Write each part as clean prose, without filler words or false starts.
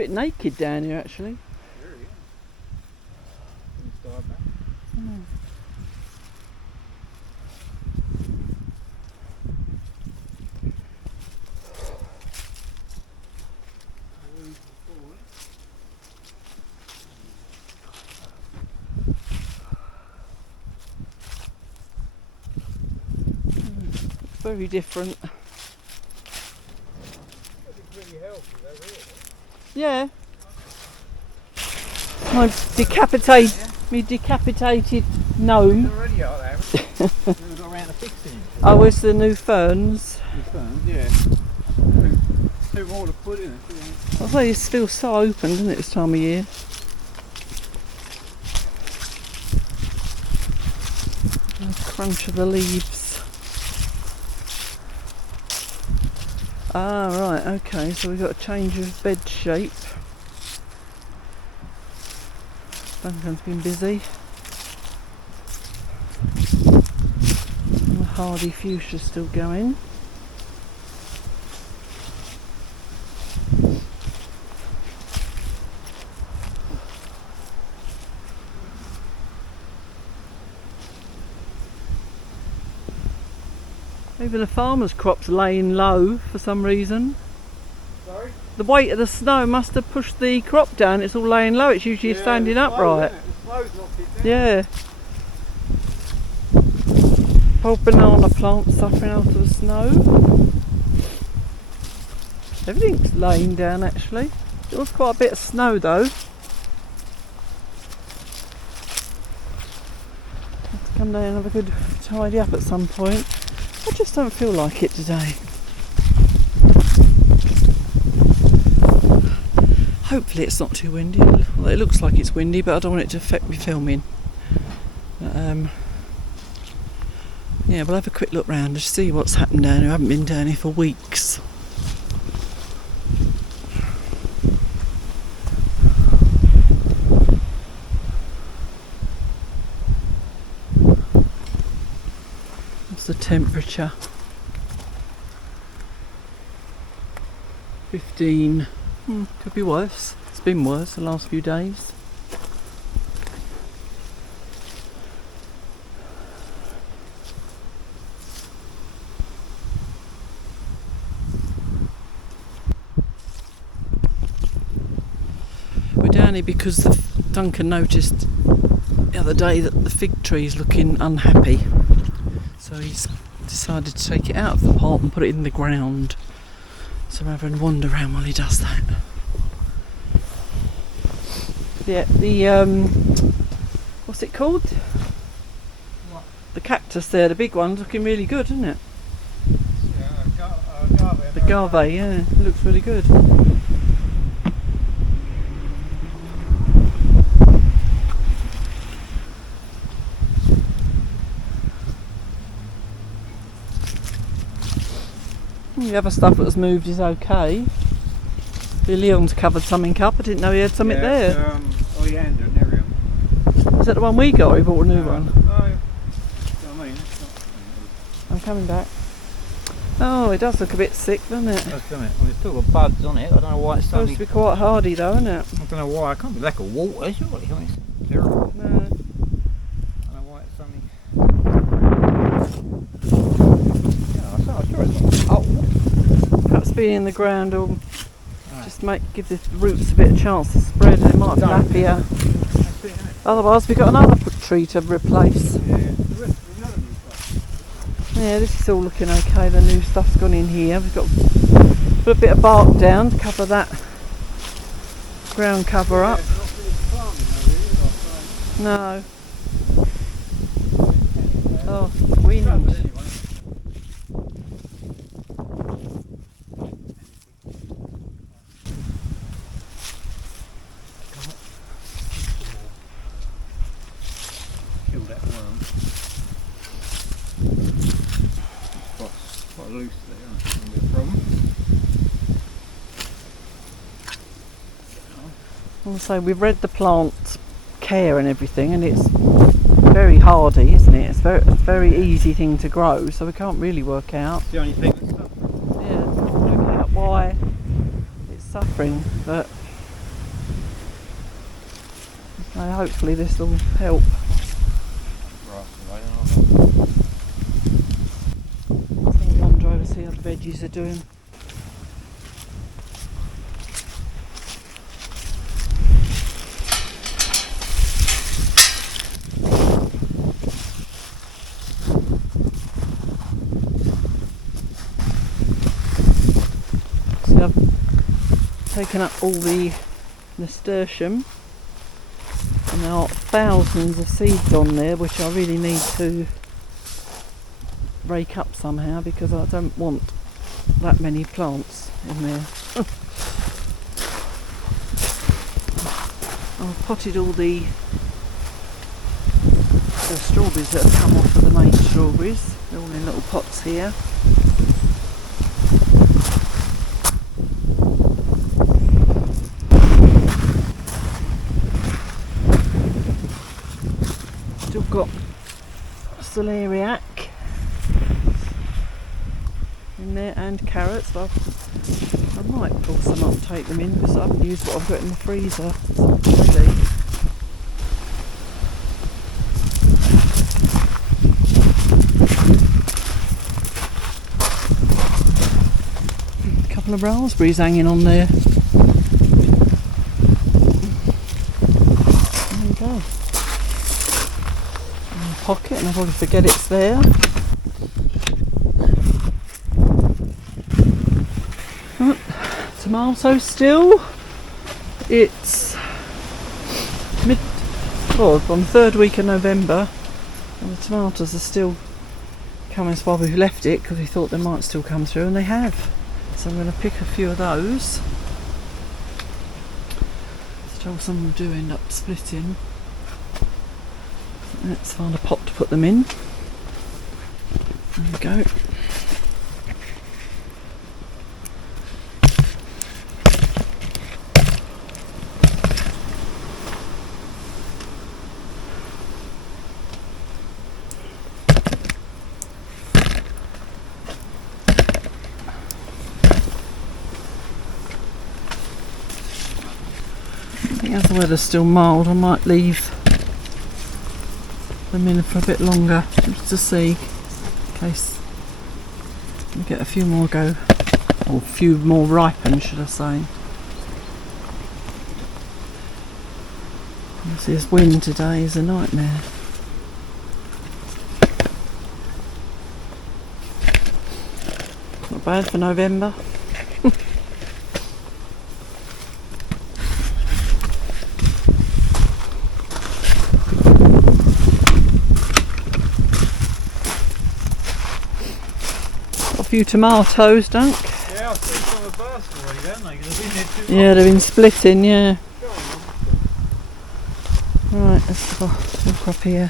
bit naked down here actually. Sure, yeah. Mm. Very different. Pretty healthy though, really. Yeah. My decapitated gnome. Already out there. We've got around to fixing it. Oh, where's the new ferns? The ferns, yeah. Two more to put in it. I say it's still so open, isn't it, this time of year? The crunch of the leaves. Ah, right, okay, so we've got a change of bed shape. Duncan's been busy. And the hardy fuchsia's still going. Even the farmer's crop's laying low for some reason. Sorry? The weight of the snow must have pushed the crop down. It's all laying low. It's usually standing upright. Yeah. Whole banana plant suffering after the snow. Everything's laying down actually. There was quite a bit of snow though. Have to come down and have a good tidy up at some point. I just don't feel like it today. Hopefully it's not too windy. Well, it looks like it's windy, but I don't want it to affect me filming. But, yeah, we'll have a quick look round to see what's happened down here. I haven't been down here for weeks. What's the temperature? 15. Could be worse. It's been worse the last few days. We're down here because Duncan noticed the other day that the fig tree is looking unhappy. So he's decided to take it out of the pot and put it in the ground. So we're having a wander around while he does that. Yeah, what's it called? What? The cactus there, the big one's looking really good, isn't it? Yeah, agave. The agave, yeah, it looks really good. The other stuff that was moved is okay. Leon's covered something up. I didn't know he had something there. Oleander and Nerium. Is that the one we got or he bought a new one? No, I mean, it's not. I'm coming back. Oh, it does look a bit sick, doesn't it? That's coming. Well, it's still got buds on it. I don't know why it's Supposed suddenly. to be quite hardy though, isn't it? I don't know why. I can't be lack of water, surely. I mean, it's terrible. No. I don't know why it's suddenly. Yeah, I'm sure it's not. Oh, Perhaps being in the ground will just give the roots a bit of chance to spread and it might be happier. Otherwise we've got another tree to replace. Yeah, this is all looking okay. The new stuff's gone in here. We've got to put a bit of bark down to cover that ground cover up. No. Oh, wind. Kill that worm. Quite loose there, isn't it? Problem. Also, we've read the plant care and everything, and it's very hardy, isn't it? It's a very easy thing to grow, so we can't really work out. It's the only thing that's suffering. Yeah, work out why it's suffering, but So hopefully this will help. I'll wander over to see how the veggies are doing. So I've taken up all the nasturtium, and there are thousands of seeds on there which I really need to rake up somehow, because I don't want that many plants in there. I've potted all the strawberries that have come off of the main strawberries. They're all in little pots here. Still got celeriac in there and carrots. I might pull some up and take them in, because I haven't used what I've got in the freezer already. A couple of raspberries hanging on there. There you go. In the pocket, and I'll probably forget it's there. Tomato still. It's on the third week of November, and the tomatoes are still coming. That's why we've left it, because we thought they might still come through, and they have. So I'm going to pick a few of those. Still some of them do end up splitting. Let's find a pot to put them in. There we go. As the weather's still mild, I might leave them in for a bit longer, just to see, in case we get a few more go, or a few more ripen, should I say. This wind today is a nightmare. Not bad for November. A few tomatoes, Dunk. Yeah, I see some of the burst already, don't they? They've been here too Yeah, they've been splitting, yeah. Right, let's look up here.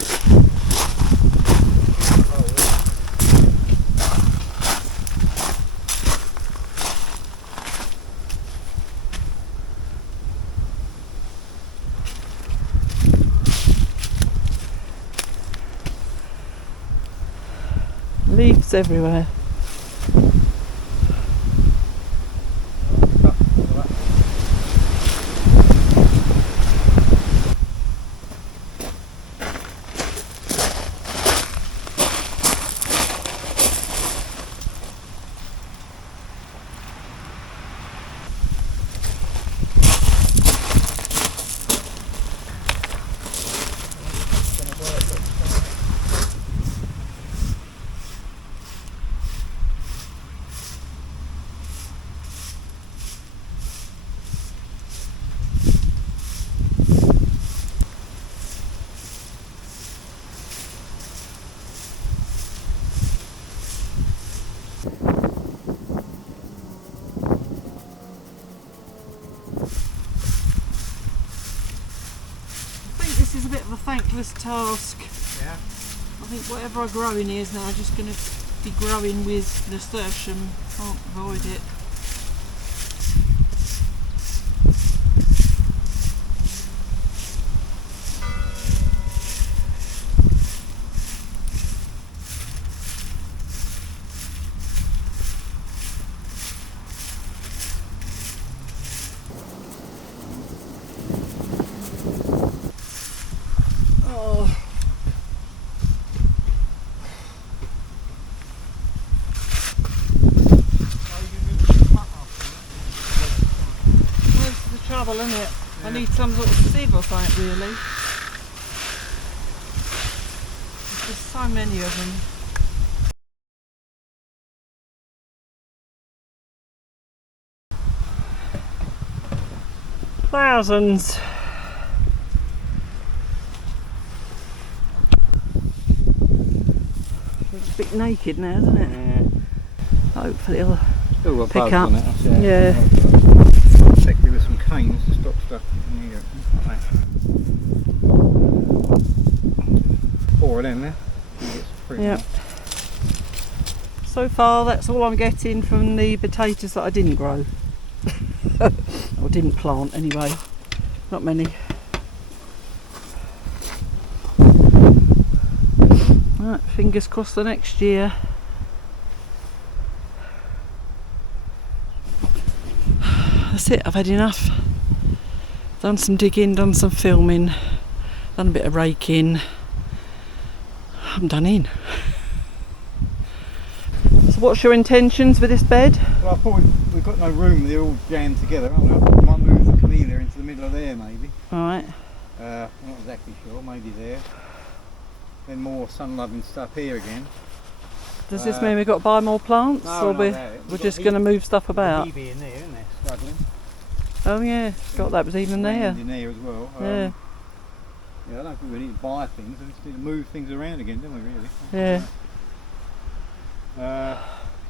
Leaves everywhere. This is a bit of a thankless task. Yeah. I think whatever I grow in here is now just going to be growing with nasturtium. Can't avoid it. trouble, isn't it? Yeah. I need some sort of sieve or something, really. There's just so many of them. Thousands. It's a bit naked now, isn't it? Yeah. Hopefully it'll Still got pick bugs up. on it. Yeah. Check me with some canes to stop stuff in here. Like that. 4 of them there. Yeah. So far that's all I'm getting from the potatoes that I didn't grow. Or didn't plant anyway. Not many. Right, fingers crossed for next year. That's it, I've had enough. Done some digging, done some filming, done a bit of raking. I'm done in. So what's your intentions with this bed? Well, I thought we've got no room, they're all jammed together, aren't they? I might move the camellia into the middle of there maybe. Alright. I'm not exactly sure, maybe there. Then more sun-loving stuff here again. Does this mean we've got to buy more plants? No, or not we're that. we're just going to move stuff about? There's a in there, isn't there? Struggling. Oh yeah, forgot that was even there. In there as well. Yeah. Yeah, I don't think we need to buy things, we just need to move things around again, don't we really? Yeah.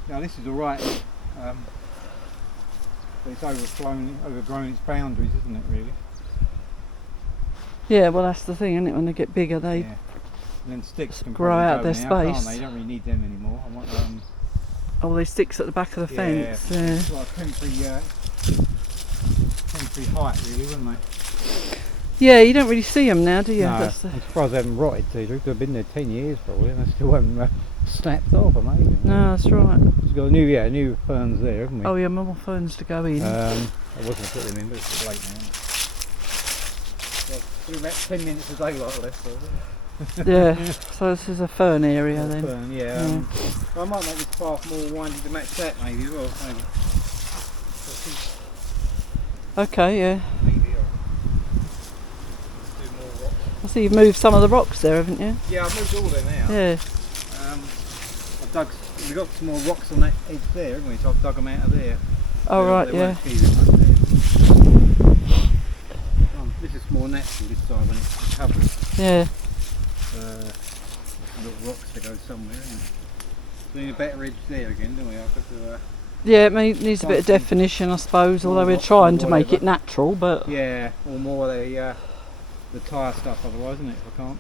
Now this is alright, but it's overgrown its boundaries, isn't it really? Yeah, well that's the thing, isn't it? When they get bigger they... Yeah. And then sticks can grow probably out go their now, space. can't they? You don't really need them anymore. I want, Oh, they sticks at the back of the fence. Yeah. It's like temporary height really, wouldn't they? Yeah, you don't really see them now, do you? No, That's the... I'm surprised they haven't rotted, Cedric. They've been there 10 years probably and they still haven't snapped off, amazing. No, that's right. We've got new ferns there, haven't we? Oh yeah, more ferns to go in. I was going to put them in, but it's late now. Well, about 10 minutes of daylight left, probably. Yeah, so this is a fern area then. Fern, yeah. I might make this path more windy to match that maybe as well. Maybe. Okay, yeah. Maybe or do more rocks. I see you've moved some of the rocks there, haven't you? Yeah, I've moved all of them now. Yeah. We've got some more rocks on that edge there, haven't we? So I've dug them out of there. Oh right, they yeah. won't feed them up there. This is more natural this time when it's covered. Yeah. Little rocks to go somewhere, isn't it? So we need a better edge there again, don't we? I've got to, Yeah, it needs a bit of definition, I suppose, although we're trying to make it natural, but... Yeah, or more the tyre stuff otherwise, isn't it, if I can't?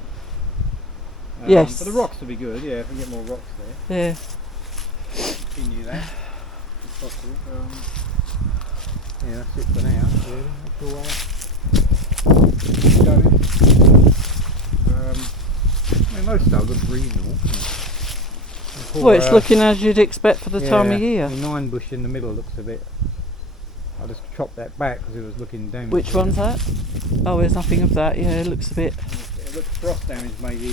Yes. But the rocks will be good, yeah, if we get more rocks there. Yeah. Continue that, if possible. Yeah, that's it for now, really. I mean, most stuff looks reasonable. Well, it's looking as you'd expect for the time of year. The 9 bush in the middle looks a bit... I just chopped that back because it was looking damaged. Which one's that? Oh, there's nothing of that, yeah, it looks a bit... It looks frost damage maybe.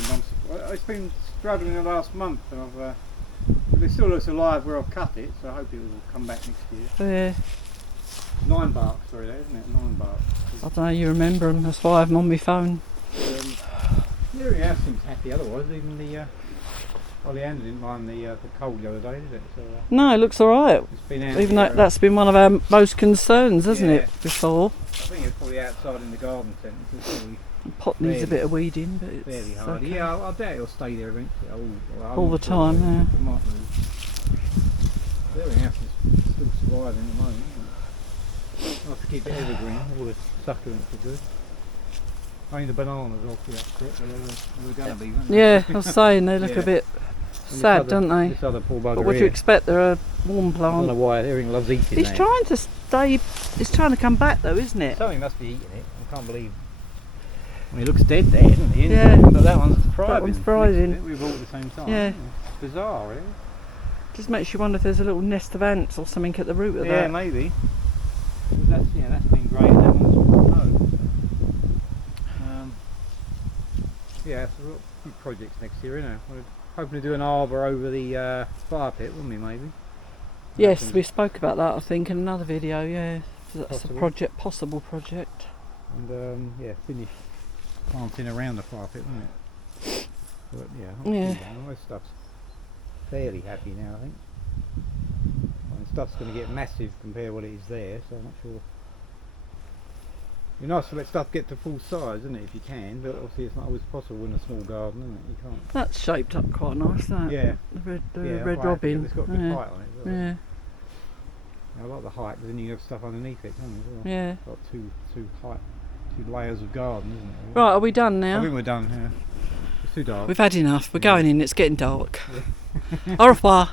It's been struggling the last month and but it still looks alive where I've cut it, so I hope it will come back next year. Yeah. 9 bark, sorry, there, isn't it? 9 bark. I don't know, you remember them, that's why I have them on my phone. Yeah, he has seems happy otherwise, even the oleander didn't mind the cold the other day, did it? So, No, it looks alright. it's been out Even here, though that's been one of our most concerns, hasn't it, before? I think it's probably outside in the garden centre, so it's probably Pot needs a bit of weeding, but it's fairly hard. okay. Yeah, I doubt it'll stay there eventually. All the time, yeah. It might move. There we are, it's still surviving at the moment, isn't it? I'll have to keep it evergreen, all the succulents are good. Only the bananas are awfully upset, they were going to be, weren't they? Yeah, I was saying, they look a bit And sad, don't they? This other poor bugger But what do you here, expect, they're a warm I don't know plant. why everything loves eating He's that. trying to stay, he's trying to come back though, isn't it? Something must be eating it, I can't believe. He looks dead there, isn't he? Yeah. But that one's thriving. That one's thriving. We've all at the same time. Yeah. It's bizarre, really. Just makes you wonder if there's a little nest of ants or something at the root of Yeah, that. maybe. That's been great. That one's no. Yeah, so we've got a few projects next year, isn't it? We're hoping to do an arbour over the fire pit, wouldn't we? Maybe. Yes, we spoke about that, I think, in another video. Yeah, So that's Possibly. a project, possible project. And yeah, finish planting around the fire pit, wouldn't it? But yeah, Yeah. most stuff's fairly happy now, I think. And stuff's going to get massive compared to what it is there, so I'm not sure. It'd be nice to let stuff get to full size, isn't it, if you can, but obviously it's not always possible in a small garden, isn't it? You can't. That's shaped up quite nice, that. Yeah. The Yeah, red quite happy, robin. It's got a bit Yeah. of height on it as well. Yeah. I like the height, but then you have stuff underneath it, can't you? As well? Yeah. It's got two layers of garden, isn't it? Right, are we done I now? think we're done, yeah. It's too dark. We've had enough. We're going in. It's getting dark. Au revoir.